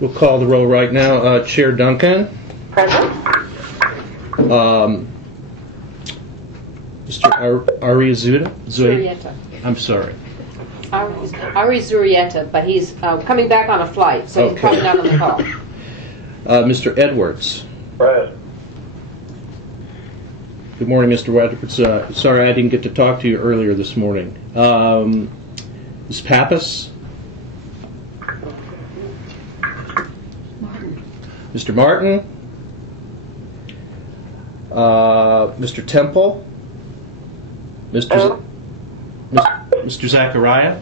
We'll call the roll right now. Chair Duncan. Present. Mr. Arizuta? Zurieta. I'm sorry. Ari Zurieta, but he's coming back on a flight, so he's probably not on the call. Mr. Edwards. Present. Good morning, Mr. Edwards. Sorry I didn't get to talk to you earlier this morning. Ms. Pappas? Mr. Martin? Mr. Temple? Mr. Zachariah?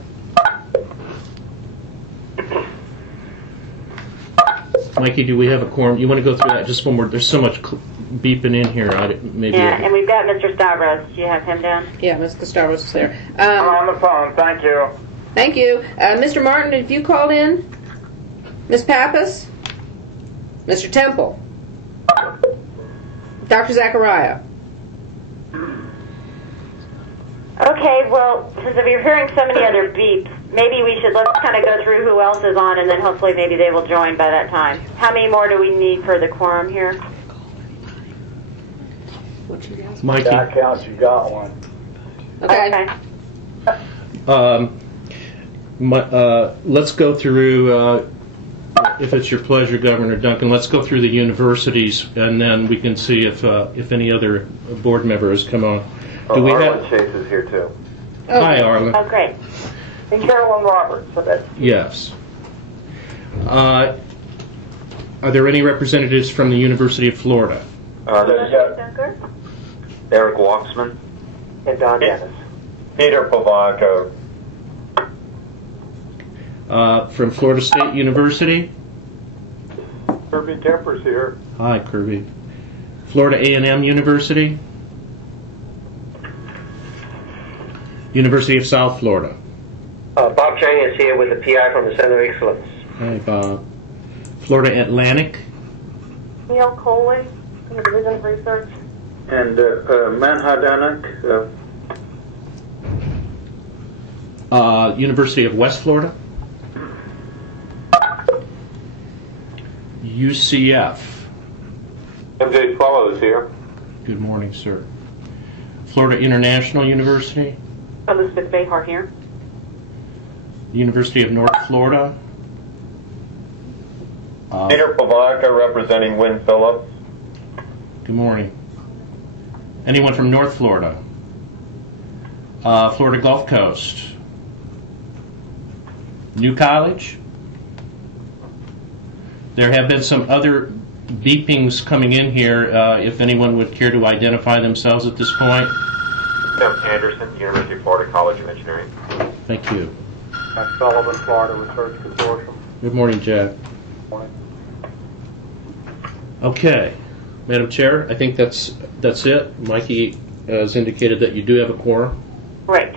Mikey, do we have a quorum? You want to go through that just one more? There's so much beeping in here. And we've got Mr. Stavros. Do you have him down? Yeah, Mr. Stavros is there. I'm on the phone. Thank you. Thank you. Mr. Martin, have you called in? Ms. Pappas? Mr. Temple? Dr. Zachariah? Okay, well, since we're hearing so many other beeps, maybe let's kind of go through who else is on, and then hopefully maybe they will join by that time. How many more do we need for the quorum here? Mikey? That counts. You got one. Okay. Let's go through, if it's your pleasure, Governor Duncan, let's go through the universities, and then we can see if any other board member has come on. Arlen Chase is here, too. Hi, Arlen. Oh, great. And Carolyn Roberts. So that's Yes. Are there any representatives from the University of Florida? there's Eric Waxman. and Don Dennis. Peter Pavonko. From Florida State University? Kirby Kemper's here. Hi, Kirby. Florida A&M University? University of South Florida? Bob Chang is here with the PI from the Center of Excellence. Hi, Bob. Florida Atlantic? Neil Coley from the Division of Research. And Manhadanak. University of West Florida? UCF? MJ Swallow is here. Good morning, sir. Florida International University? Elizabeth Behar here. University of North Florida? Peter Pavonko representing Wynn Phillips. Good morning. Anyone from North Florida? Florida Gulf Coast? New College? There have been some other beepings coming in here. If anyone would care to identify themselves at this point. Tim Anderson, University of Florida College of Engineering. Thank you. Jack Sullivan, Florida Research Consortium. Good morning, Jack. Morning. Okay, Madam Chair, I think that's it. Mikey has indicated that you do have a quorum. Great.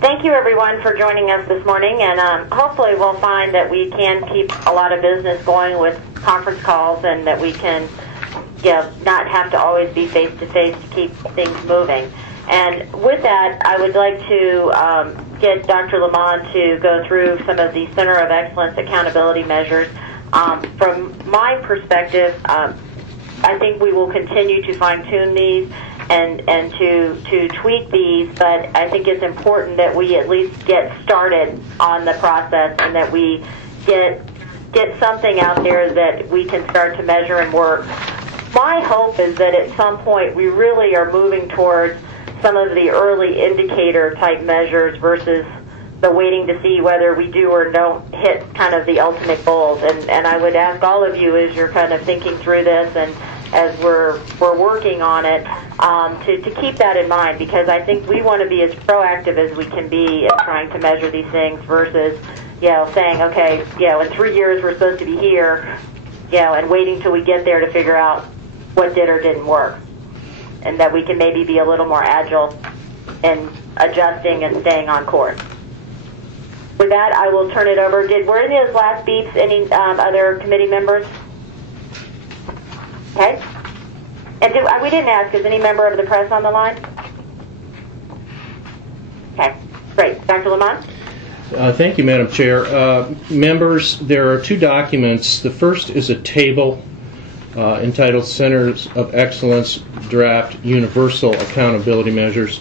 Thank you, everyone, for joining us this morning, and hopefully we'll find that we can keep a lot of business going with conference calls, and that we can not have to always be face-to-face to keep things moving. And with that, I would like to get Dr. Lamont to go through some of the Center of Excellence accountability measures. From my perspective, I think we will continue to fine-tune these and to tweak these, but I think it's important that we at least get started on the process, and that we get something out there that we can start to measure and work. My hope is that at some point we really are moving towards some of the early indicator type measures versus the waiting to see whether we do or don't hit kind of the ultimate goals. And I would ask all of you, as you're kind of thinking through this and as we're working on it, to keep that in mind, because I think we want to be as proactive as we can be in trying to measure these things versus, saying, okay, in 3 years we're supposed to be here, and waiting till we get there to figure out what did or didn't work. And that we can maybe be a little more agile in adjusting and staying on course. With that, I will turn it over. Were any of those last beeps any other committee members? Okay. And we didn't ask, is any member of the press on the line? Okay, great. Dr. Lamont? Thank you, Madam Chair. Members, there are two documents. The first is a table entitled Centers of Excellence Draft Universal Accountability Measures.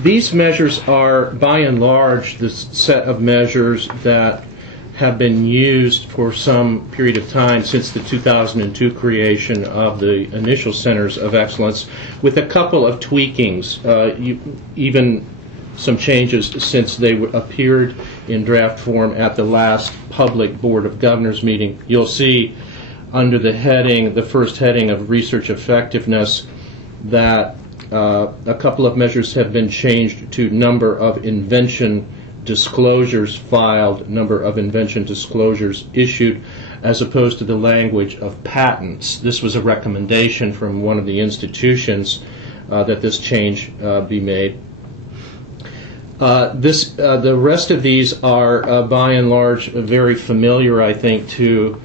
These measures are, by and large, the set of measures that have been used for some period of time since the 2002 creation of the initial Centers of Excellence, with a couple of tweakings, even some changes since they appeared in draft form at the last public Board of Governors meeting. You'll see under the heading, the first heading of research effectiveness, that a couple of measures have been changed to number of invention disclosures filed, number of invention disclosures issued, as opposed to the language of patents. This was a recommendation from one of the institutions that this change be made. The rest of these are, by and large, very familiar, I think, to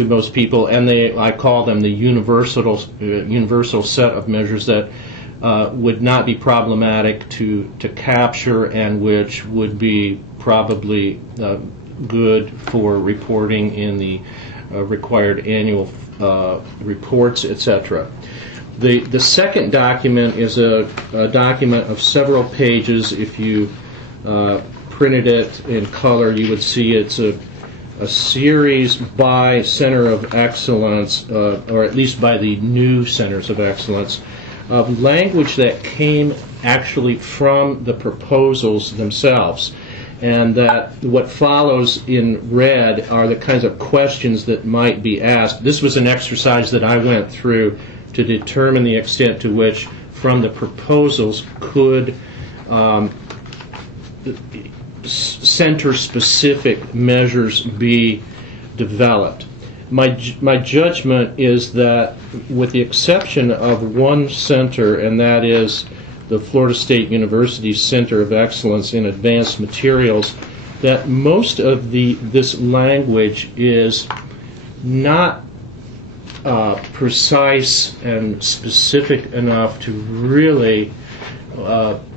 most people, and I call them the universal set of measures that would not be problematic to capture, and which would be probably good for reporting in the required annual reports, etc. The second document is a document of several pages. If you printed it in color, you would see it's a series by Center of Excellence, or at least by the new Centers of Excellence, of language that came actually from the proposals themselves. And that what follows in red are the kinds of questions that might be asked. This was an exercise that I went through to determine the extent to which, from the proposals, could center-specific measures be developed. My judgment is that, with the exception of one center, and that is the Florida State University Center of Excellence in Advanced Materials, that most of this language is not precise and specific enough to really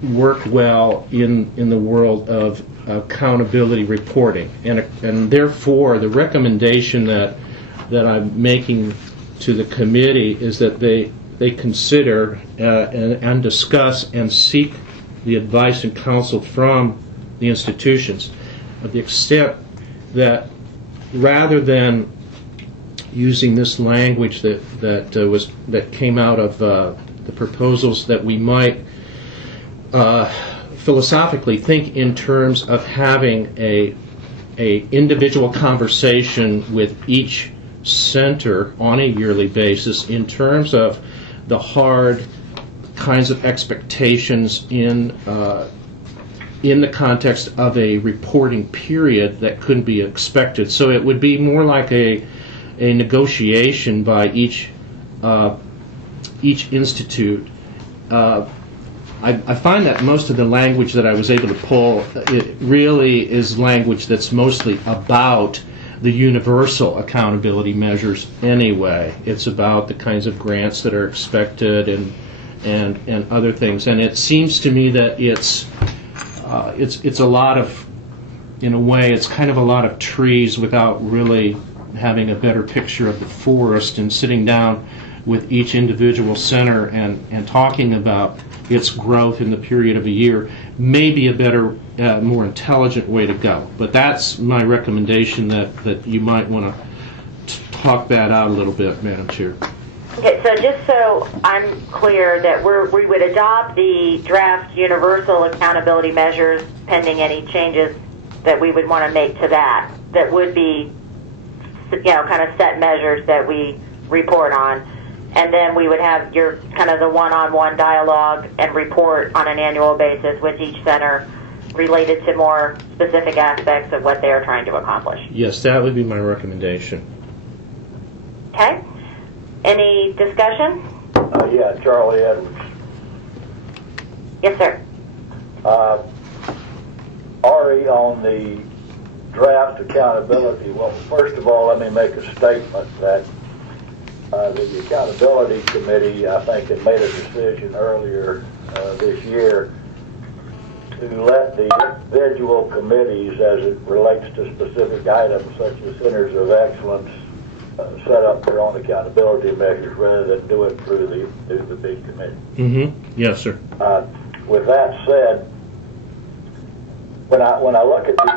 work well in the world of accountability reporting, and therefore the recommendation that I'm making to the committee is that they consider and discuss and seek the advice and counsel from the institutions, of the extent that, rather than using this language that came out of the proposals, that we might philosophically think in terms of having a individual conversation with each center on a yearly basis in terms of the hard kinds of expectations in the context of a reporting period that couldn't be expected. So it would be more like a negotiation by each institute. I find that most of the language that I was able to pull, it really is language that's mostly about the universal accountability measures anyway. It's about the kinds of grants that are expected and other things. And it seems to me that it's a lot of, in a way, it's kind of a lot of trees without really having a better picture of the forest, and sitting down with each individual center and talking about its growth in the period of a year may be a better, more intelligent way to go. But that's my recommendation, that you might want to talk that out a little bit, Madam Chair. Okay, so just so I'm clear, that we would adopt the draft universal accountability measures pending any changes that we would want to make to that would be, kind of set measures that we report on. And then we would have your kind of the one-on-one dialogue and report on an annual basis with each center related to more specific aspects of what they are trying to accomplish. Yes, that would be my recommendation. Okay. Any discussion? Yeah, Charlie Edwards. Yes, sir. Ari, on the draft accountability, well, first of all, let me make a statement that the Accountability Committee, I think, had made a decision earlier this year to let the individual committees, as it relates to specific items such as centers of excellence, set up their own accountability measures rather than do it through the big committee. Mm-hmm. Yes, sir. With that said, when I look at these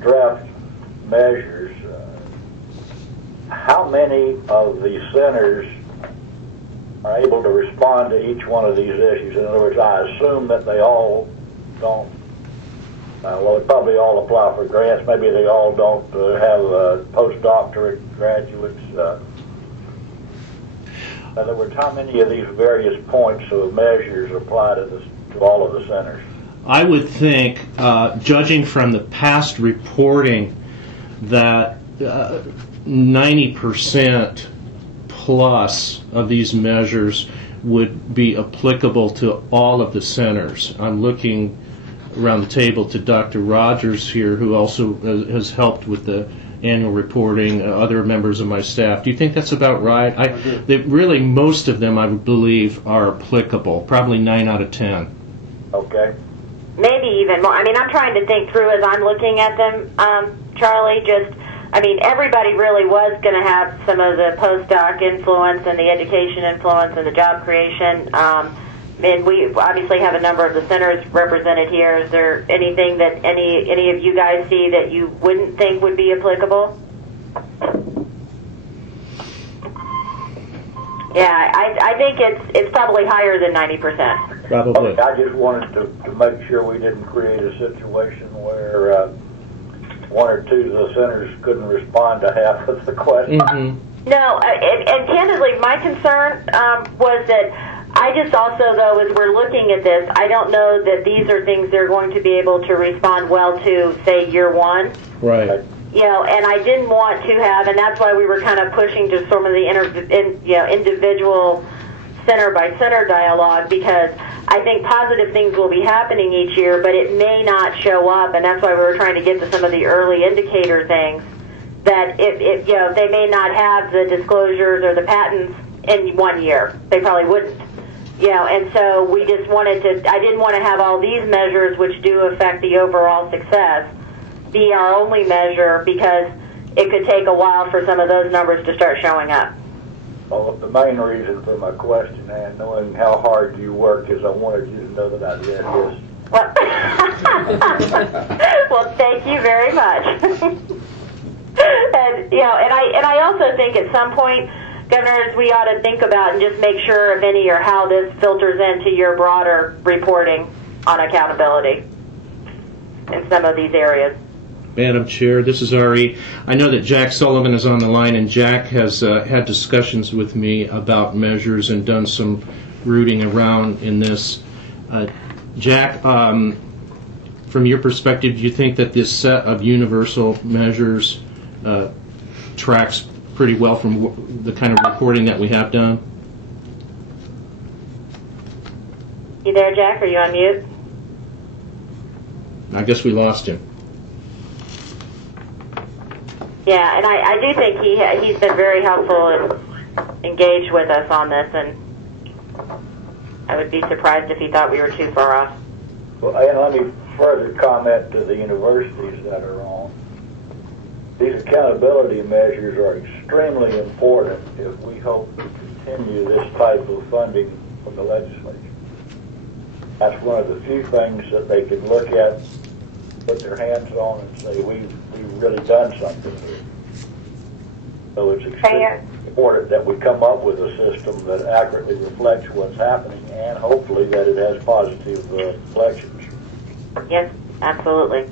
draft measures, how many of the centers are able to respond to each one of these issues? In other words, I assume that they all don't. Well, they probably all apply for grants. Maybe they all don't have postdoctorate graduates. In other words, how many of these various points of measures apply to all of the centers? I would think, judging from the past reporting, that 90% plus of these measures would be applicable to all of the centers. I'm looking around the table to Dr. Rogers here, who also has helped with the annual reporting, other members of my staff. Do you think that's about right? Really, most of them, I would believe, are applicable, probably 9 out of 10. Okay. Maybe even more. I mean, I'm trying to think through as I'm looking at them, Charlie, everybody really was going to have some of the postdoc influence and the education influence and the job creation. And we obviously have a number of the centers represented here. Is there anything that any of you guys see that you wouldn't think would be applicable? Yeah, I think it's probably higher than 90%. Probably. Okay, I just wanted to make sure we didn't create a situation where one or two of the centers couldn't respond to half of the questions. Mm-hmm. No, and candidly, my concern was that I just also, though, as we're looking at this, I don't know that these are things they're going to be able to respond well to, say, year one. Right. You know, and I didn't want to have, and that's why we were kind of pushing to some of the individual center-by-center dialogue, because I think positive things will be happening each year, but it may not show up, and that's why we were trying to get to some of the early indicator things, that if they may not have the disclosures or the patents in 1 year. They probably wouldn't. And so we just wanted to, I didn't want to have all these measures, which do affect the overall success, be our only measure, because it could take a while for some of those numbers to start showing up. Well, the main reason for my question, and knowing how hard you work, is I wanted you to know that I read this. Well, thank you very much. And I also think at some point, governors, we ought to think about and just make sure, if any, or how this filters into your broader reporting on accountability in some of these areas. Madam Chair, this is Ari. I know that Jack Sullivan is on the line, and Jack has had discussions with me about measures and done some rooting around in this. Jack, from your perspective, do you think that this set of universal measures tracks pretty well from the kind of reporting that we have done? You there, Jack? Are you on mute? I guess we lost him. Yeah, and I do think he's been very helpful and engaged with us on this, and I would be surprised if he thought we were too far off. Well, and let me further comment to the universities that are on. These accountability measures are extremely important if we hope to continue this type of funding from the legislature. That's one of the few things that they can look at, put their hands on, and say, we've really done something here. So it's extremely important that we come up with a system that accurately reflects what's happening, and hopefully that it has positive reflections. Yes, absolutely.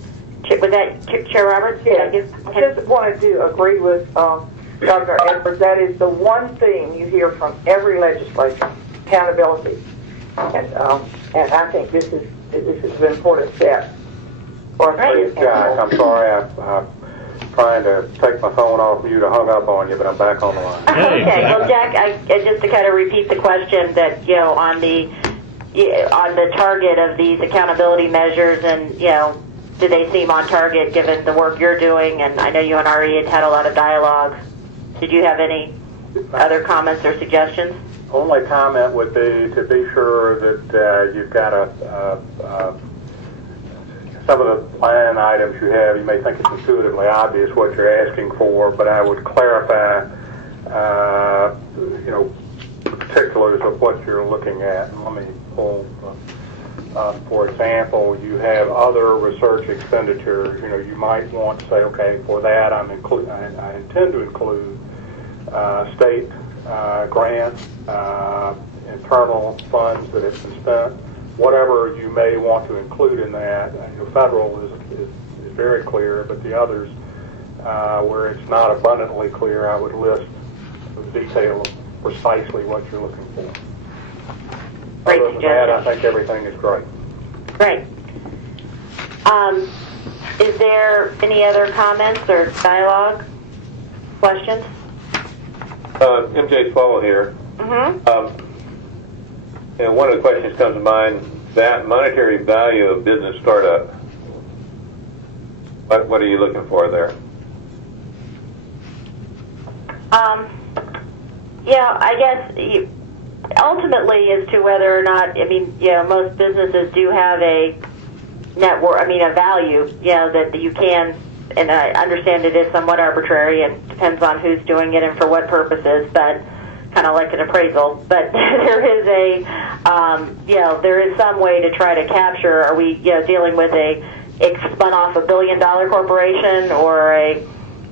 Was that Chair Roberts? Yes. I just wanted to agree with Governor Edwards. That is the one thing you hear from every legislature: accountability. And I think this is an important step. Hey, Jack, I'm sorry. I'm trying to take my phone off mute. I hung up on you, but I'm back on the line. Okay. Well, Jack, just to kind of repeat the question that on the target of these accountability measures, and do they seem on target given the work you're doing? And I know you and Ari had a lot of dialogue. Did you have any other comments or suggestions? Only comment would be to be sure that you've got a some of the line items you have, you may think it's intuitively obvious what you're asking for, but I would clarify, the particulars of what you're looking at. And let me pull, for example, you have other research expenditures. You might want to say, okay, for that I intend to include state grants, internal funds that have been spent, whatever you may want to include in that. Federal is very clear, but the others, where it's not abundantly clear, I would list with detail of precisely what you're looking for. Great Other than that, I suggestion. think everything is great. Great. Is there any other comments or dialogue, questions? MJ Swallow here. Mm-hmm. And one of the questions comes to mind, that monetary value of business startup. What are you looking for there? Yeah, I guess ultimately as to whether or not, most businesses do have a network, a value, that you can, and I understand it is somewhat arbitrary and depends on who's doing it and for what purposes, but kind of like an appraisal. But there is there is some way to try to capture, are we dealing with a spun off $1 billion corporation or a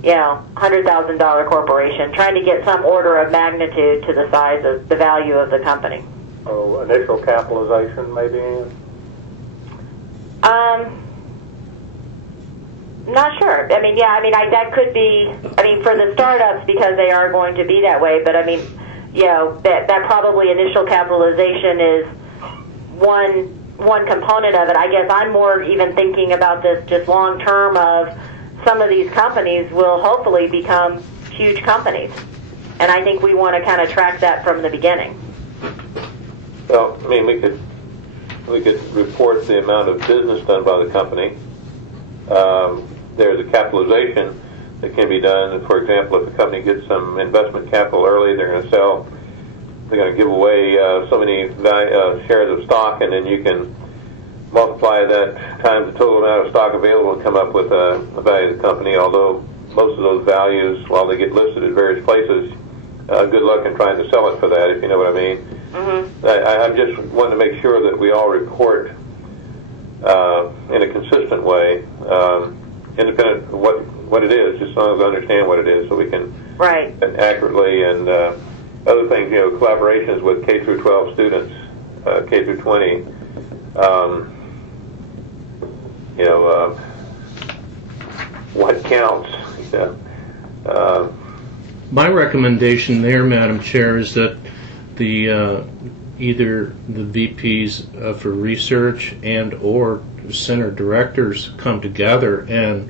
$100,000 corporation, trying to get some order of magnitude to the size of the value of the company. So initial capitalization, maybe? Not sure. That could be, for the startups, because they are going to be that way, but that probably initial capitalization is one component of it. I guess I'm more even thinking about this just long term of some of these companies will hopefully become huge companies. And I think we want to kind of track that from the beginning. Well, we could report the amount of business done by the company. There's a capitalization that can be done. For example, if a company gets some investment capital early, they're going to give away so many shares of stock, and then you can multiply that times the total amount of stock available and come up with a value of the company, although most of those values, while they get listed at various places, good luck in trying to sell it for that, if you know what I mean. Mm-hmm. I'm just wanting to make sure that we all report in a consistent way, independent of what it is, just as long as I understand what it is, so we can Right. and accurately, and other things, collaborations with K through 12 students, K through 20. What counts? My recommendation there, Madam Chair, is that the either the VPs for research and or center directors come together and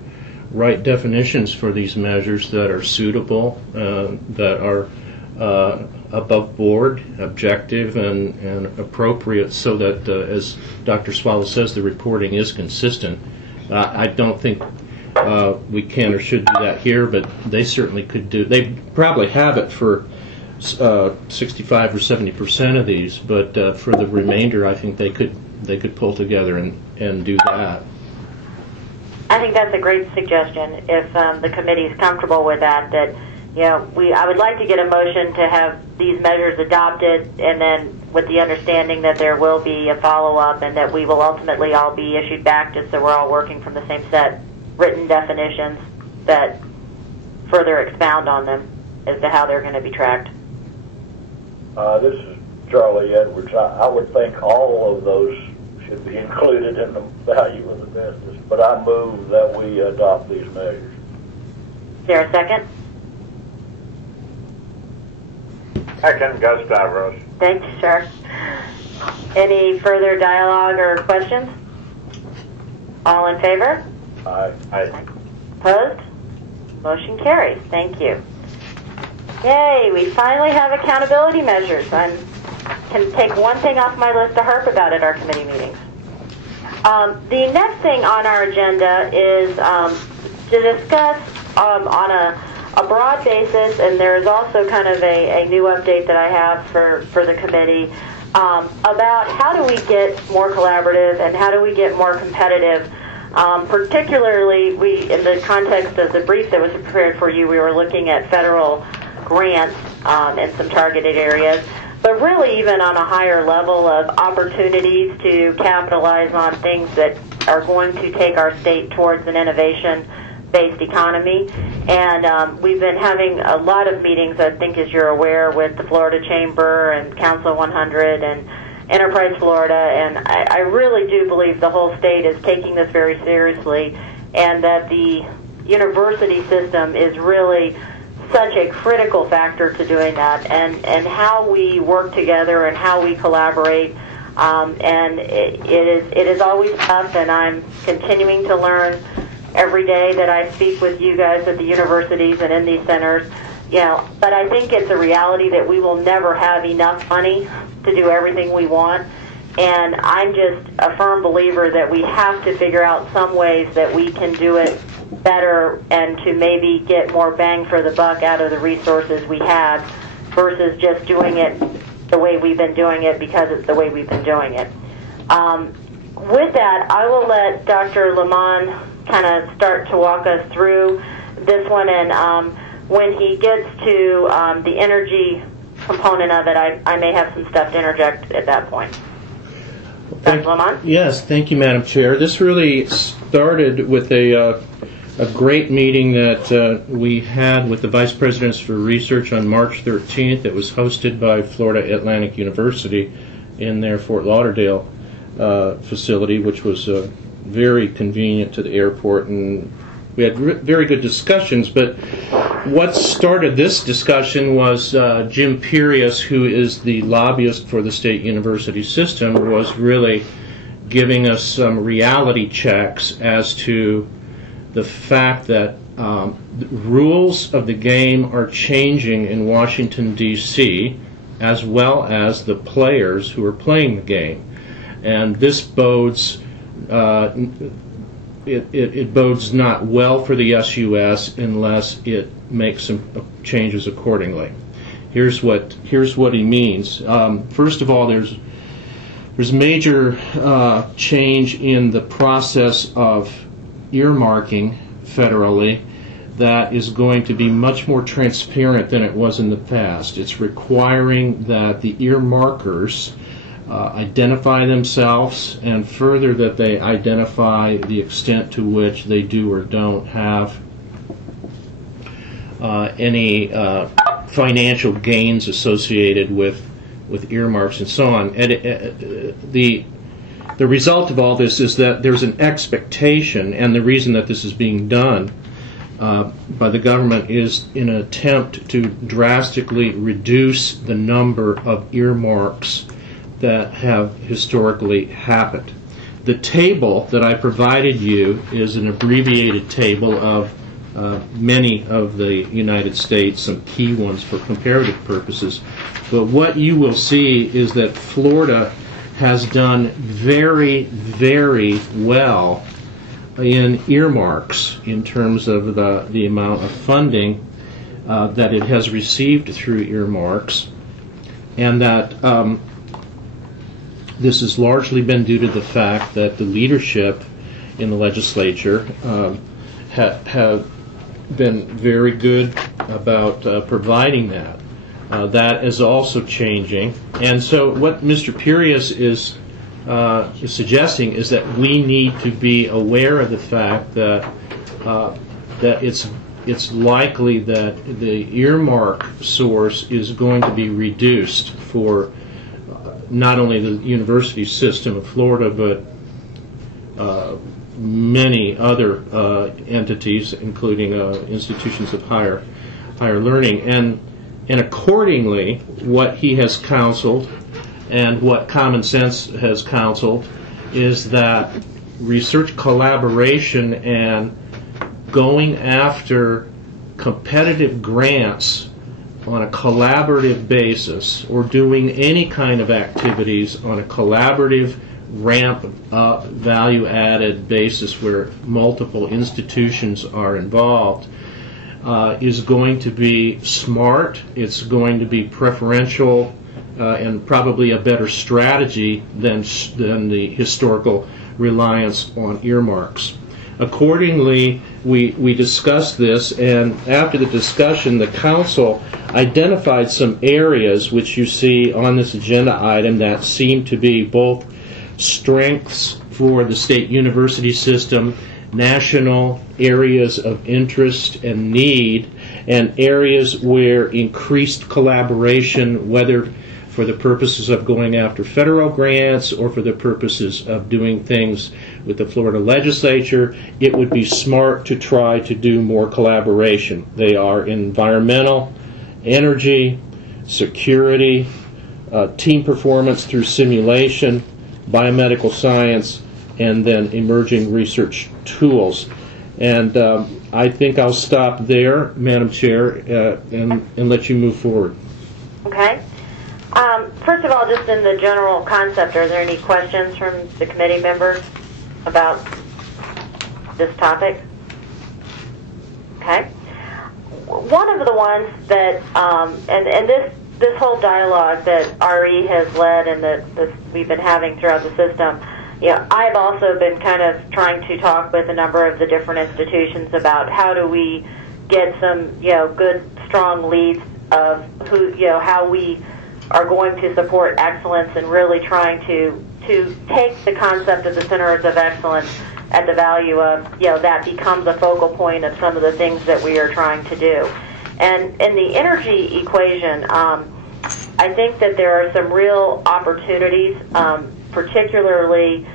write definitions for these measures that are suitable, that are above board, objective, and appropriate, so that, as Dr. Swallow says, the reporting is consistent. I don't think we can or should do that here, but they certainly could do. They probably have it for 65 or 70% of these, but for the remainder, I think they could pull together and do that. I think that's a great suggestion. If the committee is comfortable with that, I would like to get a motion to have these measures adopted, and then with the understanding that there will be a follow-up and that we will ultimately all be issued back, just so we're all working from the same set, written definitions that further expound on them as to how they're going to be tracked. This is Charlie Edwards. I would think all of those should be included in the value of the business, but I move that we adopt these measures. Is there a second? Second, Gus Stavros. Thank you, sir. Any further dialogue or questions? All in favor? Aye. Opposed? Motion carries. Thank you. Yay, we finally have accountability measures. I can take one thing off my list to harp about at our committee meetings. The next thing on our agenda is to discuss on a broad basis, and there is also kind of a new update that I have for the committee, about how do we get more collaborative and how do we get more competitive Particularly, in the context of the brief that was prepared for you, we were looking at federal grants in some targeted areas, but really even on a higher level of opportunities to capitalize on things that are going to take our state towards an innovation-based economy. And we've been having a lot of meetings, I think as you're aware, with the Florida Chamber and Council 100 and Enterprise Florida, and I really do believe the whole state is taking this very seriously, and that the university system is really such a critical factor to doing that, and how we work together and how we collaborate. And it is always tough, and I'm continuing to learn every day that I speak with you guys at the universities and in these centers. But I think it's a reality that we will never have enough money to do everything we want. And I'm just a firm believer that we have to figure out some ways that we can do it better and to maybe get more bang for the buck out of the resources we have versus just doing it the way we've been doing it because it's the way we've been doing it. With that, I will let Dr. Lamont kind of start to walk us through this one, and when he gets to the energy component of it, I may have some stuff to interject at that point. Dr. Lamont? Yes, thank you, Madam Chair. This really started with a great meeting that we had with the Vice Presidents for Research on March 13th. It was hosted by Florida Atlantic University in their Fort Lauderdale facility, which was very convenient to the airport, and we had very good discussions. But what started this discussion was Jim Pirius, who is the lobbyist for the state university system, was really giving us some reality checks as to the fact that the rules of the game are changing in Washington, D.C., as well as the players who are playing the game. And this bodes it bodes not well for the SUS unless it makes some changes accordingly. Here's what he means. First of all, there's major change in the process of earmarking federally that is going to be much more transparent than it was in the past. It's requiring that the earmarkers identify themselves, and further that they identify the extent to which they do or don't have any financial gains associated with earmarks and so on. And the result of all this is that there's an expectation, and the reason that this is being done by the government is in an attempt to drastically reduce the number of earmarks that have historically happened. The table that I provided you is an abbreviated table of many of the United States, some key ones for comparative purposes. But what you will see is that Florida has done very, very well in earmarks in terms of the amount of funding that it has received through earmarks, and that this has largely been due to the fact that the leadership in the legislature have been very good about providing that. That is also changing. And so what Mr. Pirius is suggesting is that we need to be aware of the fact that that it's likely that the earmark source is going to be reduced for not only the university system of Florida, but many other entities, including institutions of higher learning. And accordingly, what he has counseled and what common sense has counseled is that research collaboration and going after competitive grants on a collaborative basis, or doing any kind of activities on a collaborative ramp-up, value-added basis where multiple institutions are involved, is going to be smart. It's going to be preferential and probably a better strategy than the historical reliance on earmarks. Accordingly, we discussed this, and after the discussion, the council identified some areas which you see on this agenda item that seem to be both strengths for the state university system, national areas of interest and need, and areas where increased collaboration, whether for the purposes of going after federal grants or for the purposes of doing things with the Florida legislature, it would be smart to try to do more collaboration. They are environmental, energy, security, team performance through simulation, biomedical science, and then emerging research tools. And I think I'll stop there, Madam Chair, and let you move forward. Okay. First of all, just in the general concept, are there any questions from the committee members about this topic? Okay. One of the ones that, and this whole dialogue that RE has led and that we've been having throughout the system, I've also been kind of trying to talk with a number of the different institutions about how do we get some, good, strong leads of who, how we are going to support excellence and really trying to take the concept of the centers of excellence at the value of, that becomes a focal point of some of the things that we are trying to do. And in the energy equation, I think that there are some real opportunities, particularly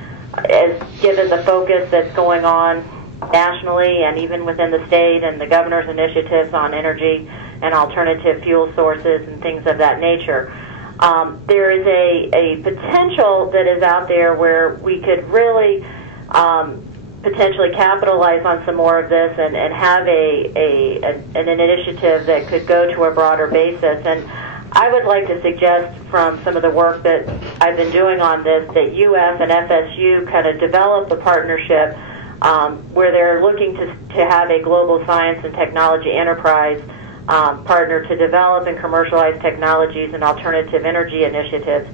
as given the focus that's going on nationally and even within the state and the governor's initiatives on energy and alternative fuel sources and things of that nature. There is a potential that is out there where we could really potentially capitalize on some more of this and have an initiative that could go to a broader basis. And I would like to suggest from some of the work that I've been doing on this that UF and FSU kind of develop a partnership where they're looking to have a global science and technology enterprise partner to develop and commercialize technologies and alternative energy initiatives,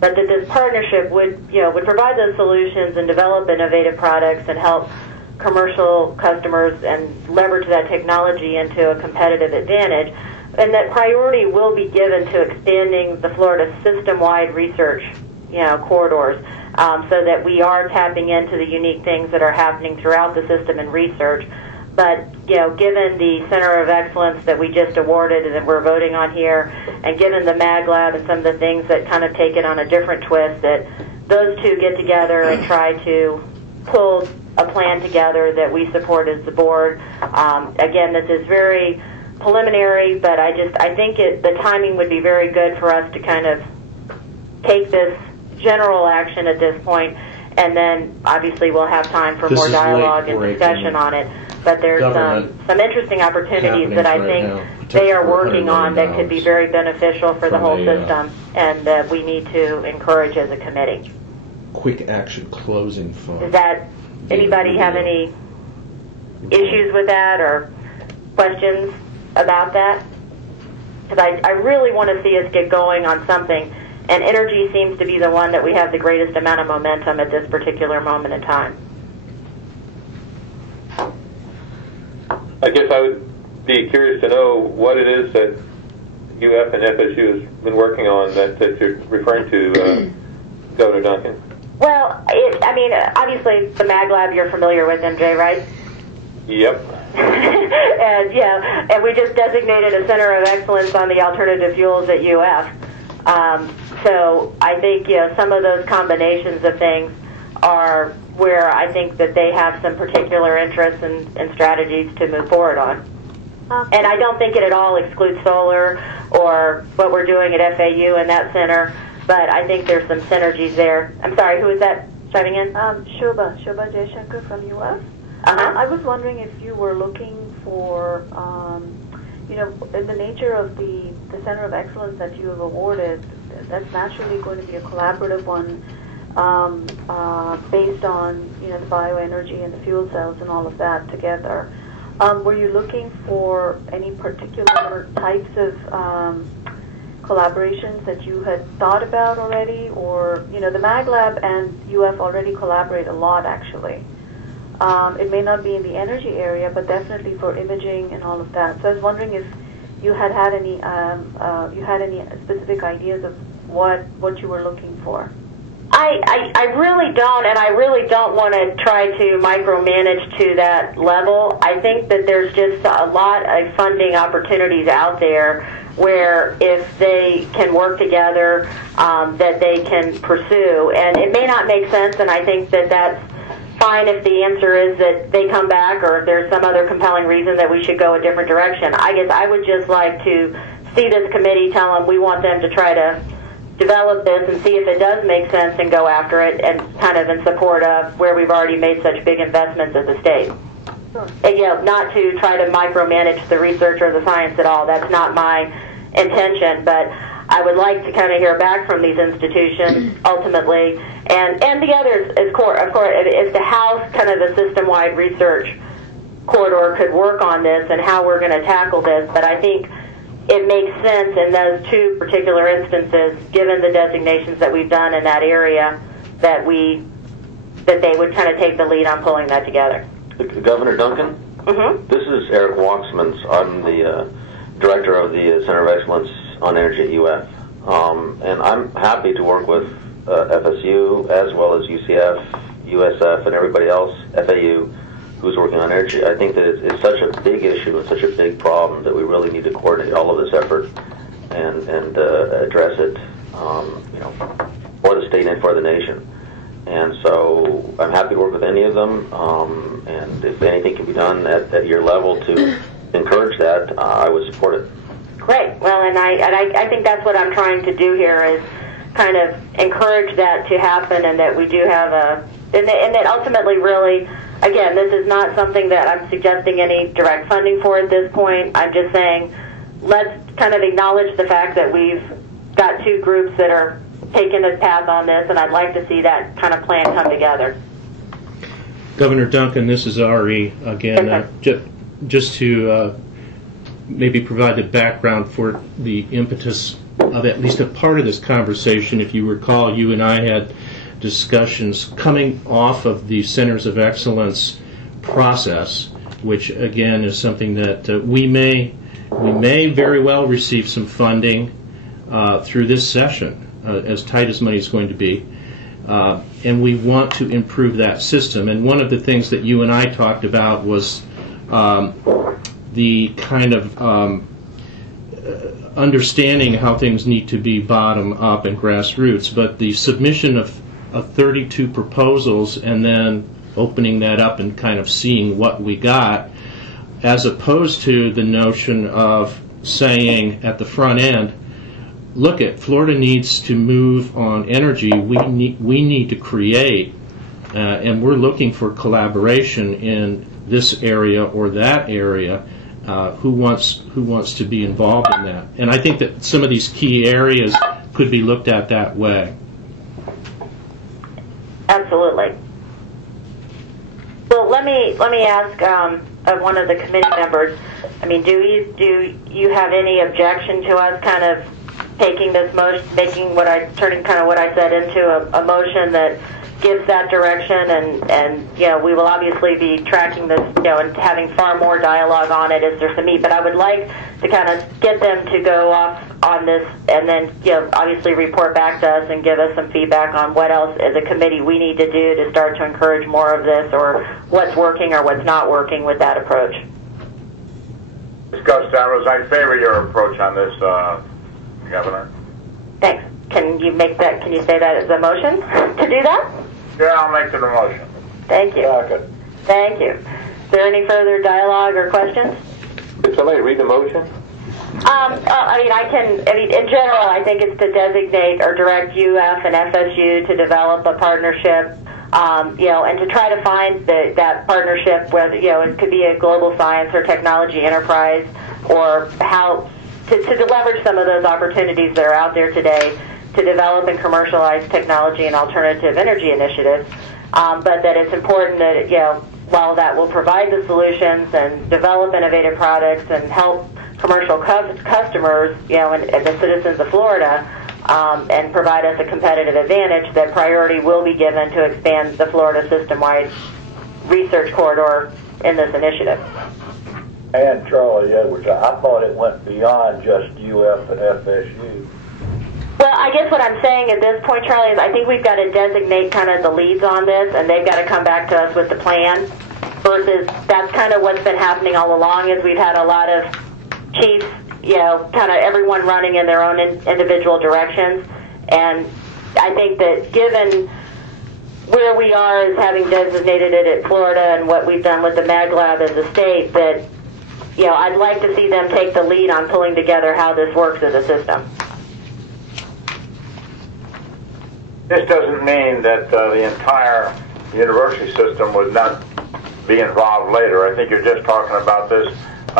but that this partnership would provide those solutions and develop innovative products and help commercial customers and leverage that technology into a competitive advantage, and that priority will be given to expanding the Florida system-wide research corridors, so that we are tapping into the unique things that are happening throughout the system in research. But, given the Center of Excellence that we just awarded and that we're voting on here, and given the Mag Lab and some of the things that kind of take it on a different twist, that those two get together and try to pull a plan together that we support as the board. Again, this is very preliminary, but I think the timing would be very good for us to kind of take this general action at this point, and then obviously we'll have time for more dialogue and discussion on it. But there's some interesting opportunities that I think they are working on that could be very beneficial for the whole system, and that we need to encourage as a committee. Quick action closing fund. Does that anybody have any issues with that or questions about that? Because I really want to see us get going on something, and energy seems to be the one that we have the greatest amount of momentum at this particular moment in time. I guess I would be curious to know what it is that UF and FSU has been working on that you're referring to, Governor Duncan. Well, obviously the Mag Lab you're familiar with, MJ, right? Yep. and we just designated a Center of Excellence on the alternative fuels at UF. So I think some of those combinations of things are where I think that they have some particular interests and strategies to move forward on. And I don't think it at all excludes solar or what we're doing at FAU and that center, but I think there's some synergies there. I'm sorry, who is that chiming in? Shobha Jaishankar from UF. I was wondering if you were looking for, in the nature of the Center of Excellence that you have awarded, that's naturally going to be a collaborative one, based on the bioenergy and the fuel cells and all of that together. Were you looking for any particular types of collaborations that you had thought about already, or the Mag Lab and UF already collaborate a lot actually. It may not be in the energy area, but definitely for imaging and all of that. So I was wondering if you had any specific ideas of what you were looking for. I really don't, and I really don't want to try to micromanage to that level. I think that there's just a lot of funding opportunities out there where if they can work together, that they can pursue. And it may not make sense, and I think that that's fine if the answer is that they come back or if there's some other compelling reason that we should go a different direction. I guess I would just like to see this committee tell them we want them to try to develop this and see if it does make sense and go after it, and kind of in support of where we've already made such big investments as a state. And, you know, not to try to micromanage the research or the science at all. That's not my intention, but I would like to kind of hear back from these institutions ultimately, and the others, of course, if the House kind of a system-wide research corridor could work on this and how we're going to tackle this. But I think it makes sense in those two particular instances, given the designations that we've done in that area, that they would kind of take the lead on pulling that together. Governor Duncan? Mm-hmm. This is Eric Waxmans. I'm the director of the Center of Excellence on Energy at UF. And I'm happy to work with FSU as well as UCF, USF, and everybody else, FAU, who's working on energy. I think that it's such a big issue and such a big problem that we really need to coordinate all of this effort and address it, for the state and for the nation. And so I'm happy to work with any of them, and if anything can be done at your level to encourage that, I would support it. Great. Well, and I think that's what I'm trying to do here is kind of encourage that to happen, and that we do have and that ultimately really, again, this is not something that I'm suggesting any direct funding for at this point. I'm just saying let's kind of acknowledge the fact that we've got two groups that are taking this path on this, and I'd like to see that kind of plan come together. Governor Duncan, this is Ari again. Just to maybe provide the background for the impetus of at least a part of this conversation. If you recall, you and I had discussions coming off of the Centers of Excellence process, which again is something that we may very well receive some funding through this session, as tight as money is going to be. And we want to improve that system. And one of the things that you and I talked about was the kind of understanding how things need to be bottom up and grassroots. But the submission of 32 proposals and then opening that up and kind of seeing what we got, as opposed to the notion of saying at the front end, look, Florida needs to move on energy. We need to create, and we're looking for collaboration in this area or that area. Who wants to be involved in that? And I think that some of these key areas could be looked at that way. Absolutely. Well, let me ask one of the committee members. I mean, do you have any objection to us kind of taking this motion, turning kind of what I said into a motion that gives that direction, and we will obviously be tracking this, and having far more dialogue on it as there's some meat. But I would like to kind of get them to go off on this, and then obviously report back to us and give us some feedback on what else as a committee we need to do to start to encourage more of this, or what's working or what's not working with that approach. Ms. Gustavos, I favor your approach on this, Governor. Thanks. Can you say that as a motion to do that? Yeah, I'll make it a motion. Thank you. Second. Thank you. Is there any further dialogue or questions? Could somebody read the motion? In general, I think it's to designate or direct UF and FSU to develop a partnership, and to try to find that partnership, whether, it could be a global science or technology enterprise, or how to leverage some of those opportunities that are out there today to develop and commercialize technology and alternative energy initiatives, but that it's important that, while that will provide the solutions and develop innovative products and help commercial customers, and the citizens of Florida, and provide us a competitive advantage, that priority will be given to expand the Florida system-wide research corridor in this initiative. And Charlie Edwards, I thought it went beyond just UF and FSU. Well, I guess what I'm saying at this point, Charlie, is I think we've got to designate kind of the leads on this, and they've got to come back to us with the plan, versus that's kind of what's been happening all along, is we've had a lot of chiefs, kind of everyone running in their own individual directions. And I think that given where we are as having designated it at Florida and what we've done with the Mag Lab as a state, that I'd like to see them take the lead on pulling together how this works as a system. This doesn't mean that the entire university system would not be involved later. I think you're just talking about this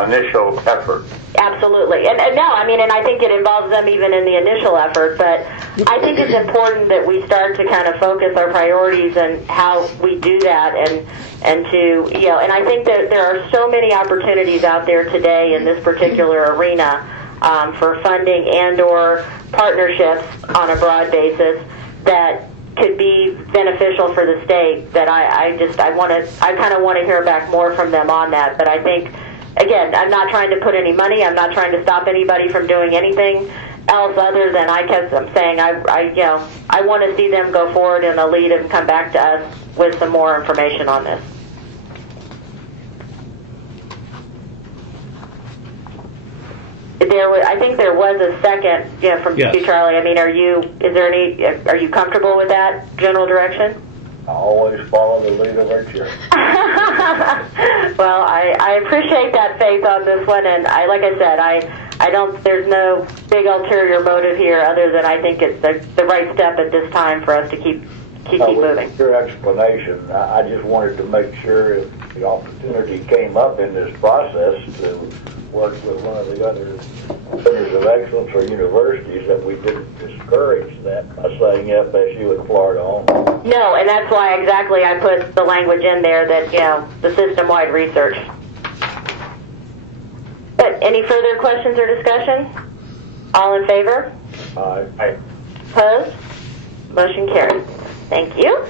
initial effort. Absolutely. And no, and I think it involves them even in the initial effort, but I think it's important that we start to kind of focus our priorities and how we do that, and to, and I think that there are so many opportunities out there today in this particular arena for funding and or partnerships on a broad basis that could be beneficial for the state, that I kind of want to hear back more from them on that. But I think, again, I'm not trying to put any money, I'm not trying to stop anybody from doing anything else other than I'm saying I want to see them go forward in the lead and come back to us with some more information on this. I think there was a second, from yes. you, Charlie. Are you comfortable with that general direction? I always follow the lead of our chair. Well, I appreciate that faith on this one, and like I said, there's no big ulterior motive here other than I think it's the right step at this time for us to keep moving. With your explanation, I just wanted to make sure if the opportunity came up in this process to work with one of the other centers of excellence or universities, that we didn't discourage that by saying FSU and Florida only. No, and that's why exactly I put the language in there that, the system-wide research. But any further questions or discussion? All in favor? Aye. Opposed? Motion carried. Thank you.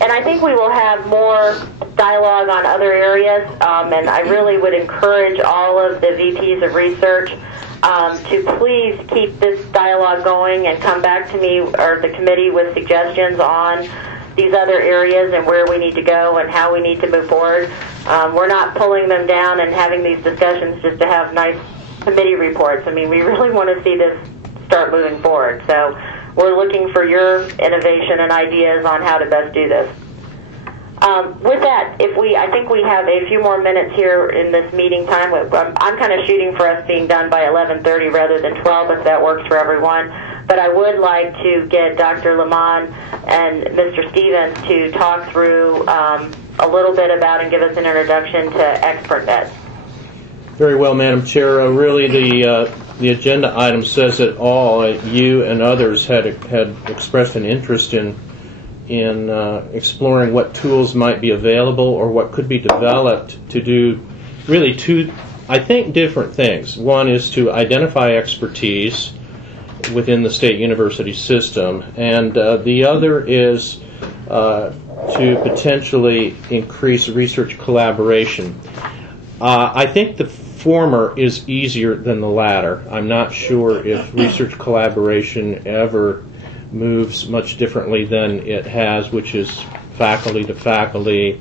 And I think we will have more dialogue on other areas, and I really would encourage all of the VPs of research to please keep this dialogue going and come back to me or the committee with suggestions on these other areas and where we need to go and how we need to move forward. We're not pulling them down and having these discussions just to have nice committee reports. We really want to see this start moving forward. So we're looking for your innovation and ideas on how to best do this. With that, I think we have a few more minutes here in this meeting time. I'm kind of shooting for us being done by 11:30 rather than 12, if that works for everyone. But I would like to get Dr. Lamont and Mr. Stevens to talk through a little bit about and give us an introduction to ExpertNet. Very well, Madam Chair. Really, the agenda item says it all. You and others had expressed an interest in exploring what tools might be available or what could be developed to do really two, I think, different things. One is to identify expertise within the state university system, and the other is to potentially increase research collaboration. I think the former is easier than the latter. I'm not sure if research collaboration ever moves much differently than it has, which is faculty to faculty,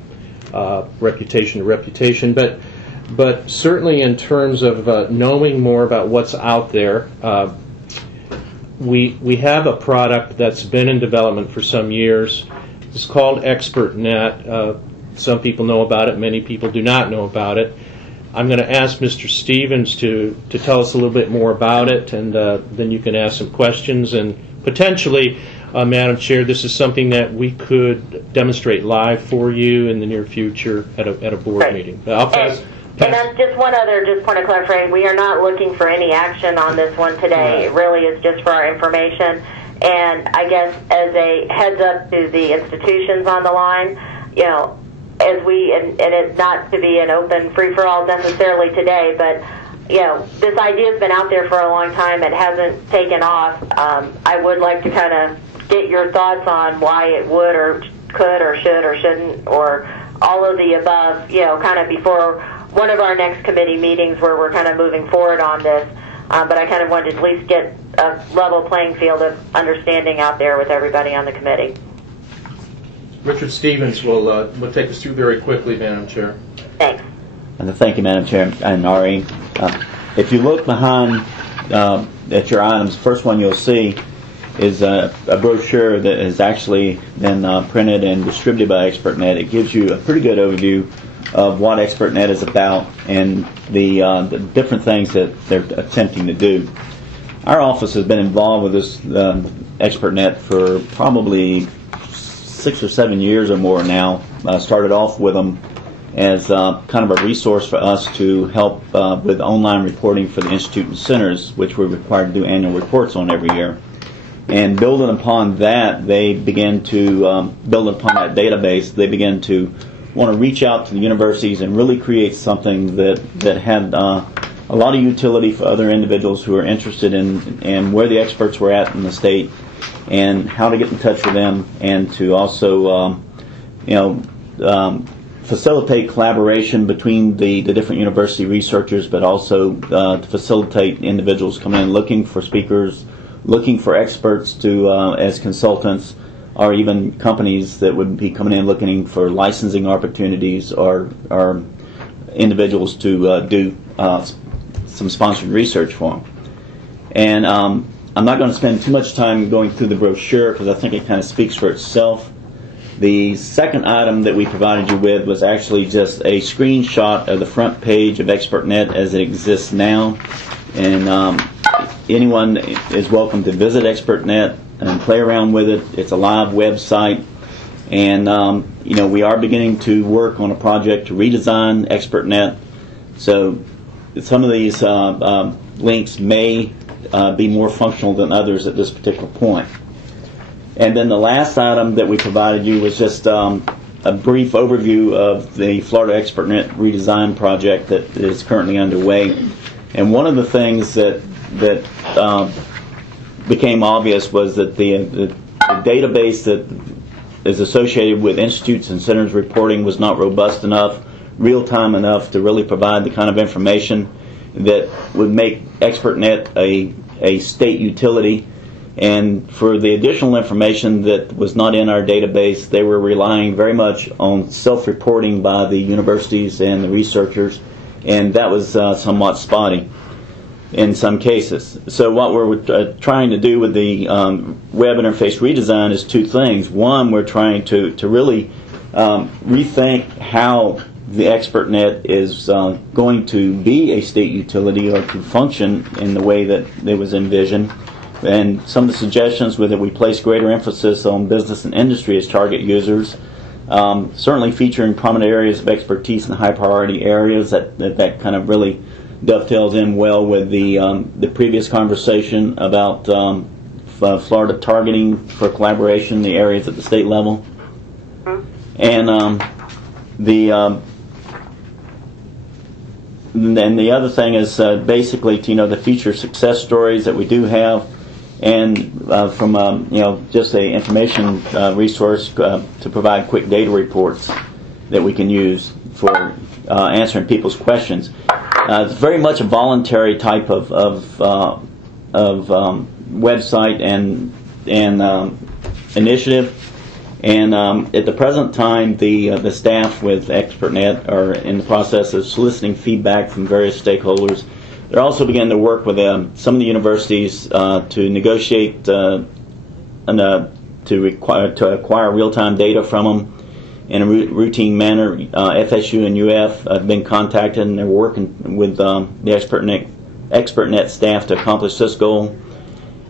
reputation to reputation. But certainly in terms of knowing more about what's out there, we have a product that's been in development for some years. It's called ExpertNet. Some people know about it, many people do not know about it. I'm going to ask Mr. Stevens to tell us a little bit more about it, and then you can ask some questions. And potentially, Madam Chair, this is something that we could demonstrate live for you in the near future at a board meeting. I'll pass. And then just one other point of clarification. We are not looking for any action on this one today. It really is just for our information. And I guess as a heads up to the institutions on the line, as and it's not to be an open free-for-all necessarily today, but this idea has been out there for a long time. It hasn't taken off. I would like to kind of get your thoughts on why it would or could or should or shouldn't, or all of the above, kind of before one of our next committee meetings where we're kind of moving forward on this. But I kind of wanted to at least get a level playing field of understanding out there with everybody on the committee. Richard Stevens will take us through very quickly, Madam Chair. Thanks. Thank you, Madam Chair and Ari. If you look behind at your items, the first one you'll see is a brochure that has actually been printed and distributed by ExpertNet. It gives you a pretty good overview of what ExpertNet is about and the different things that they're attempting to do. Our office has been involved with this ExpertNet for probably 6 or 7 years or more now. Started off with them as kind of a resource for us to help with online reporting for the Institute and centers, which we're required to do annual reports on every year. And building upon that, they began to, build upon that database, they began to want to reach out to the universities and really create something that had a lot of utility for other individuals who are interested in where the experts were at in the state and how to get in touch with them, and to also facilitate collaboration between the different university researchers, but also to facilitate individuals coming in looking for speakers, looking for experts to as consultants, or even companies that would be coming in looking for licensing opportunities, or individuals to do some sponsored research for them. And I'm not going to spend too much time going through the brochure because I think it kind of speaks for itself. The second item that we provided you with was actually just a screenshot of the front page of ExpertNet as it exists now. And anyone is welcome to visit ExpertNet and play around with it. It's a live website. And, we are beginning to work on a project to redesign ExpertNet. So some of these links may be more functional than others at this particular point. And then the last item that we provided you was just a brief overview of the Florida ExpertNet redesign project that is currently underway. And one of the things that became obvious was that the database that is associated with institutes and centers reporting was not robust enough, real-time enough to really provide the kind of information that would make ExpertNet a state utility. And for the additional information that was not in our database, they were relying very much on self-reporting by the universities and the researchers, and that was somewhat spotty in some cases. So what we're trying to do with the web interface redesign is two things. One, we're trying to really rethink how the ExpertNet is going to be a state utility or to function in the way that it was envisioned. And some of the suggestions were that we place greater emphasis on business and industry as target users, certainly featuring prominent areas of expertise in high priority areas. That kind of really dovetails in well with the previous conversation about Florida targeting for collaboration in the areas at the state level. And the other thing is basically to feature success stories that we do have, and from just a information resource to provide quick data reports that we can use for answering people's questions. It's very much a voluntary type of website and initiative. And at the present time, the staff with ExpertNet are in the process of soliciting feedback from various stakeholders. They're also beginning to work with some of the universities to negotiate to acquire real-time data from them in a routine manner. FSU and UF have been contacted, and they're working with the ExpertNet staff to accomplish this goal.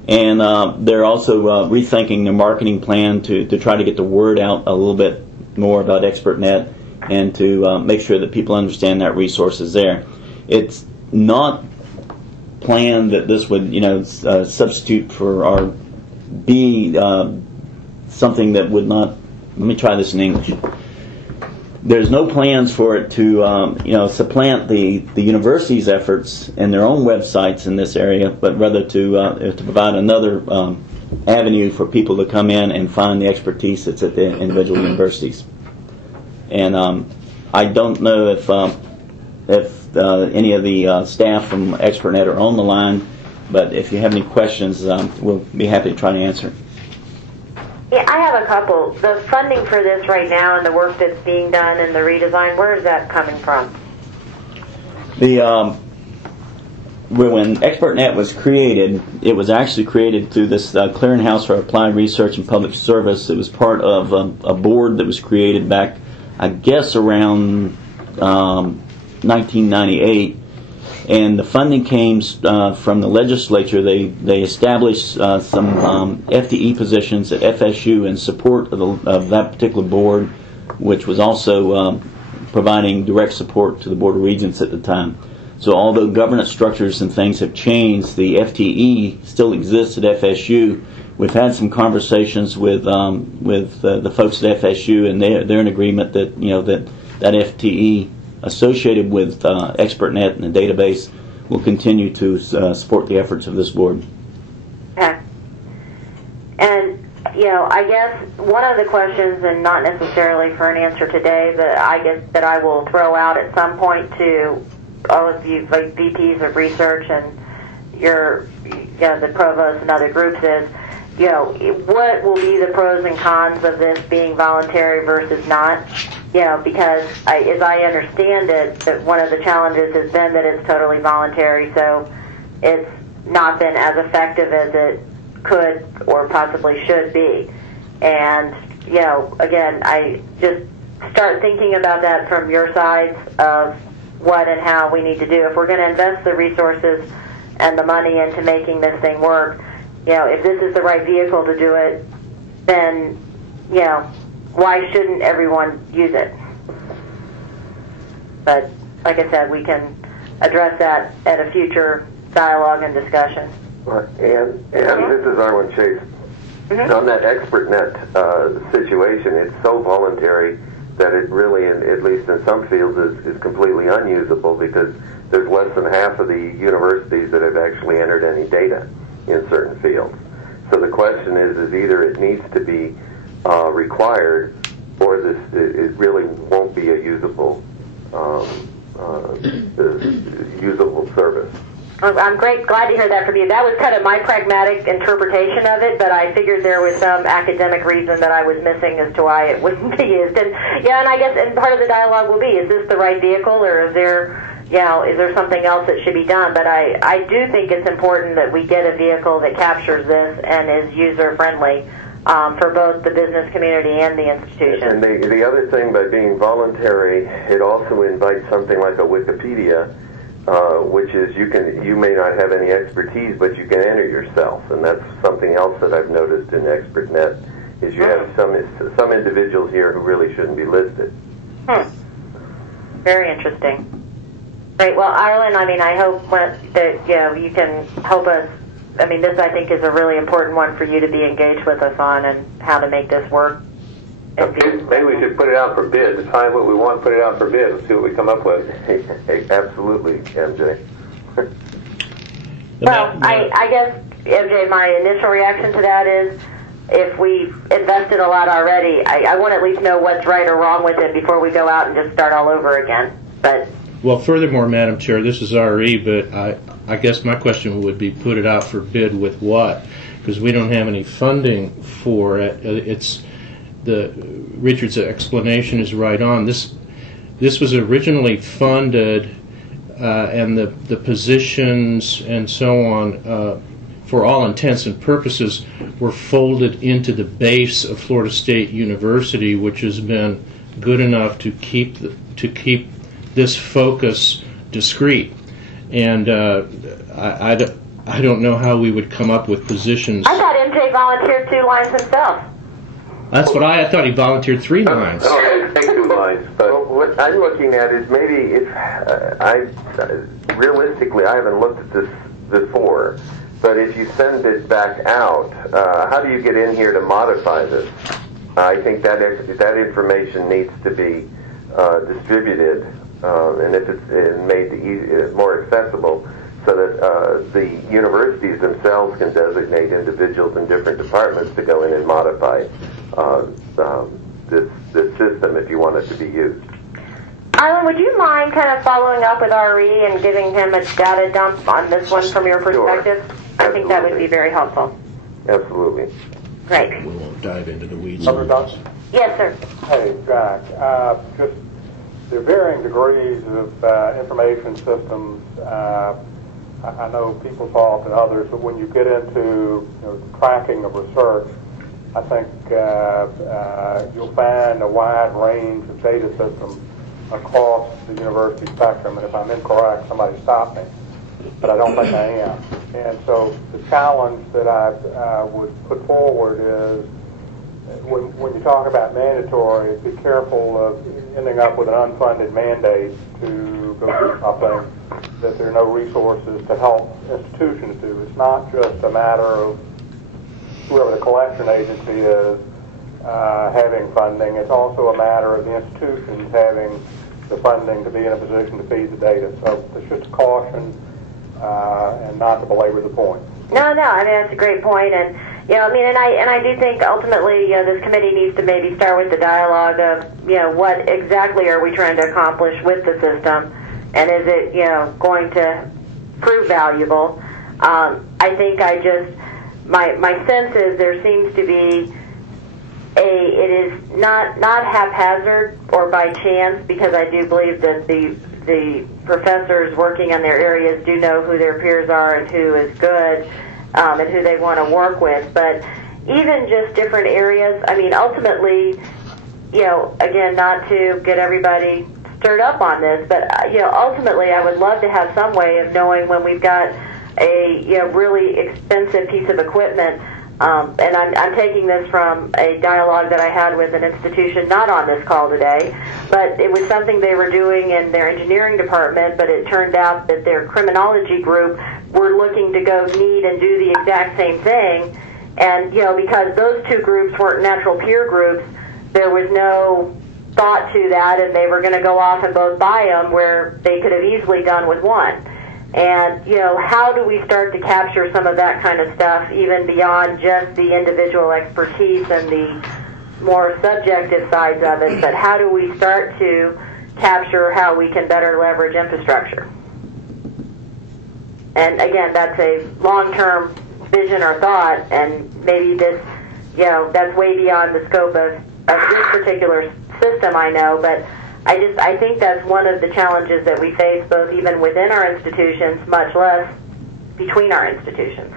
And they're also rethinking their marketing plan to try to get the word out a little bit more about ExpertNet and to make sure that people understand that resource is there. It's not planned that this would, substitute for or be something that would not. Let me try this in English. There's no plans for it to, supplant the university's efforts and their own websites in this area, but rather to provide another avenue for people to come in and find the expertise that's at the individual universities. And I don't know if any of the staff from ExpertNet are on the line, but if you have any questions, we'll be happy to try to answer. Yeah, I have a couple. The funding for this right now and the work that's being done and the redesign, where is that coming from? When ExpertNet was created, it was actually created through this Clearinghouse for Applied Research and Public Service. It was part of a board that was created back, I guess, around 1998. And the funding came from the legislature. They established some FTE positions at FSU in support of that particular board, which was also providing direct support to the Board of Regents at the time. So although governance structures and things have changed, the FTE still exists at FSU. We've had some conversations with the folks at FSU, and they're in agreement that that FTE associated with ExpertNet and the database will continue to support the efforts of this board. Okay. And I guess one of the questions, and not necessarily for an answer today, but I guess that I will throw out at some point to all of you, like VPs of research and the provost and other groups, is what will be the pros and cons of this being voluntary versus not? Because as I understand it, that one of the challenges has been that it's totally voluntary, so it's not been as effective as it could or possibly should be. And again, I just start thinking about that from your sides of what and how we need to do. If we're going to invest the resources and the money into making this thing work, if this is the right vehicle to do it, then, why shouldn't everyone use it? But, like I said, we can address that at a future dialogue and discussion. And this is Arlen Chase. On that ExpertNet situation, it's so voluntary that it really, at least in some fields, is completely unusable, because there's less than half of the universities that have actually entered any data in certain fields. So the question is either it needs to be required, or it really won't be a usable service. I'm glad to hear that from you. That was kind of my pragmatic interpretation of it, but I figured there was some academic reason that I was missing as to why it wouldn't be used. And and I guess part of the dialogue will be, is this the right vehicle, or is there something else that should be done? But I do think it's important that we get a vehicle that captures this and is user-friendly for both the business community and the institution. And the other thing, by being voluntary, it also invites something like a Wikipedia, which is you may not have any expertise, but you can enter yourself, and that's something else that I've noticed in ExpertNet, is you have some individuals here who really shouldn't be listed. Very interesting. Great. Well, Arlen, I hope that you can help us. This, I think, is a really important one for you to be engaged with us on, and how to make this work. Maybe we should put it out for bid. Define what we want, put it out for bid, and see what we come up with. Absolutely, MJ. Well, I guess, MJ, my initial reaction to that is, if we've invested a lot already, I want to at least know what's right or wrong with it before we go out and just start all over again. But well, furthermore, Madam Chair, this is RE, but I guess my question would be, put it out for bid with what? Because we don't have any funding for it. Richard's explanation is right on. This was originally funded, and the positions and so on, for all intents and purposes, were folded into the base of Florida State University, which has been good enough to keep this focus discreet. And I don't know how we would come up with positions. I thought MJ volunteered 2 lines himself. That's what I thought. He volunteered 3 lines. Take 2 lines. But what I'm looking at is, maybe if realistically, I haven't looked at this before, but if you send it back out, how do you get in here to modify this? I think that information needs to be distributed, and if it's made more accessible, so that the universities themselves can designate individuals in different departments to go in and modify this system if you want it to be used. Alan, would you mind kind of following up with RE and giving him a data dump on this one from your perspective? Sure. I think that would be very helpful. Absolutely. Great. We won't dive into the weeds. Yes, sir. Hey, Jack. Just the varying degrees of information systems. I know people fault and others, but when you get into tracking of research, I think you'll find a wide range of data systems across the university spectrum. And if I'm incorrect, somebody stop me. But I don't think I am. And so the challenge that I would put forward is when you talk about mandatory, be careful of ending up with an unfunded mandate to go do something that there are no resources to help institutions do. It's not just a matter of whoever the collection agency is having funding. It's also a matter of the institutions having the funding to be in a position to feed the data. So it's just a caution and not to belabor the point. No, I mean, that's a great point. And, I do think ultimately, this committee needs to maybe start with the dialogue of, what exactly are we trying to accomplish with the system, and is it, going to prove valuable? I think my sense is there seems to be it is not haphazard or by chance, because I do believe that the professors working on their areas do know who their peers are and who is good and who they want to work with. But even just different areas, I mean, ultimately, again, not to get everybody stirred up on this, but, ultimately I would love to have some way of knowing when we've got a really expensive piece of equipment. And I'm taking this from a dialogue that I had with an institution not on this call today, but it was something they were doing in their engineering department, but it turned out that their criminology group were looking to go meet and do the exact same thing. And, because those two groups weren't natural peer groups, there was no thought to that, and they were going to go off and both buy them where they could have easily done with one. And, how do we start to capture some of that kind of stuff, even beyond just the individual expertise and the more subjective sides of it, but how do we start to capture how we can better leverage infrastructure? And again, that's a long-term vision or thought, and maybe this, that's way beyond the scope of this particular system, I know, but I think that's one of the challenges that we face, both even within our institutions, much less between our institutions.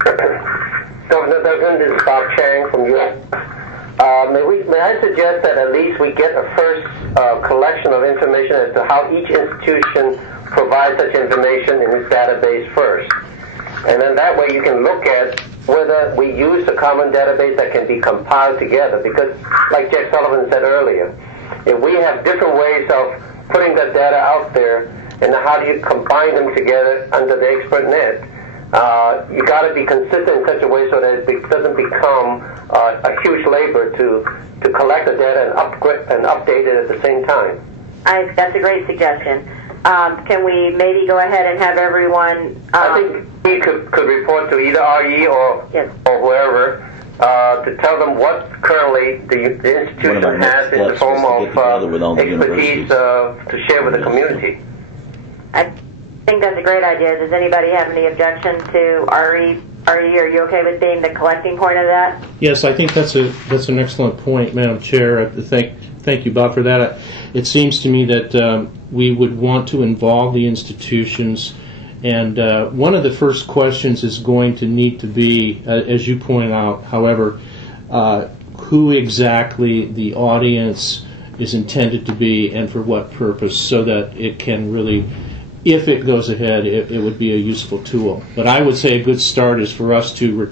Governor Duggan, this is Bob Chang from U.S. May I suggest that at least we get a first collection of information as to how each institution provides such information in its database first. And then that way you can look at whether we use a common database that can be compiled together. Because, like Jack Sullivan said earlier, if we have different ways of putting that data out there, and how do you combine them together under the ExpertNet, you got to be consistent in such a way so that it doesn't become a huge labor to collect the data and update it at the same time. That's a great suggestion. Can we maybe go ahead and have everyone... I think we could report to either RE or whoever to tell them what currently the institution has in the form of expertise to share with the community. I think that's a great idea. Does anybody have any objection to RE? Are you okay with being the collecting point of that? Yes, I think that's an excellent point, Madam Chair. Thank you, Bob, for that. It seems to me that we would want to involve the institutions, and one of the first questions is going to need to be, as you point out, however, who exactly the audience is intended to be and for what purpose, so that it can really, if it goes ahead, it would be a useful tool. But I would say a good start is for us to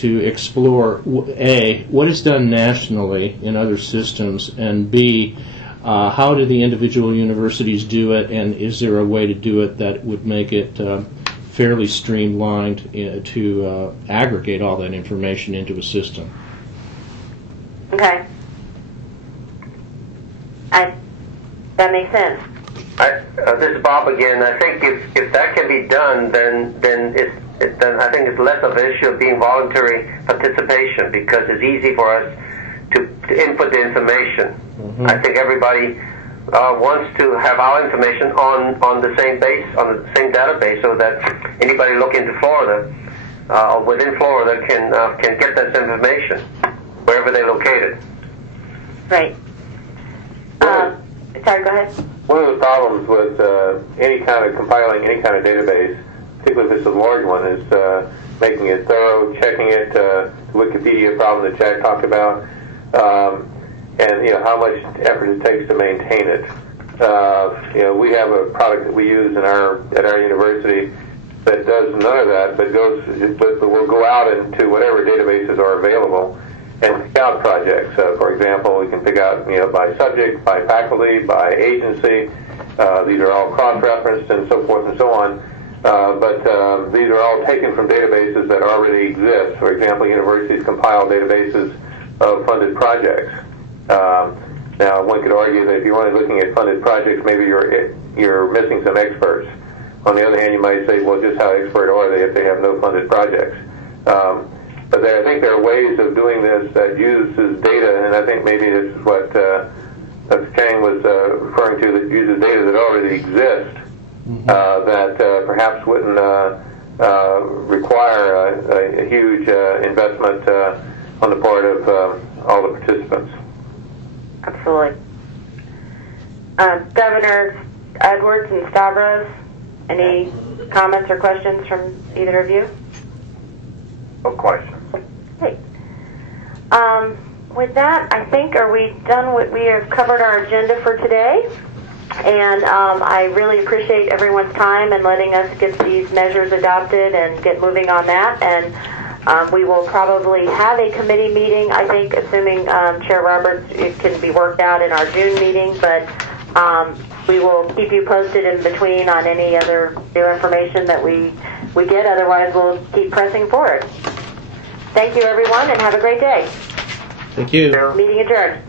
explore, A, what is done nationally in other systems, and B, how do the individual universities do it, and is there a way to do it that would make it fairly streamlined to aggregate all that information into a system? Okay. That makes sense. This is Bob again. I think if that can be done, then I think it's less of an issue of being voluntary participation, because it's easy for us to input the information. Mm-hmm. I think everybody wants to have our information on the same base, on the same database, so that anybody looking to Florida or within Florida can get that information wherever they're located. Right. Sorry, go ahead. One of the problems with any kind of compiling any kind of database, particularly if it's a large one, is making it thorough, checking it, the Wikipedia problem that Jack talked about, and how much effort it takes to maintain it. We have a product that we use at our university that does none of that, but will go out into whatever databases are available and pick out projects. For example, we can pick out by subject, by faculty, by agency. These are all cross-referenced and so forth and so on. But these are all taken from databases that already exist. For example, universities compile databases of funded projects. Now, one could argue that if you're only looking at funded projects, maybe you're missing some experts. On the other hand, you might say, well, just how expert are they if they have no funded projects? But I think there are ways of doing this that uses data, and I think maybe this is what Dr. Chang was referring to, that uses data that already exists, that perhaps wouldn't require a huge investment on the part of all the participants. Absolutely. Governor Edwards and Stavros, any comments or questions from either of you? No questions. Great. With that, I think, are we done? We have covered our agenda for today, and I really appreciate everyone's time and letting us get these measures adopted and get moving on that. And we will probably have a committee meeting, I think, assuming Chair Roberts, it can be worked out in our June meeting, but we will keep you posted in between on any other new information that we get. Otherwise, we'll keep pressing forward. Thank you, everyone, and have a great day. Thank you. Meeting adjourned.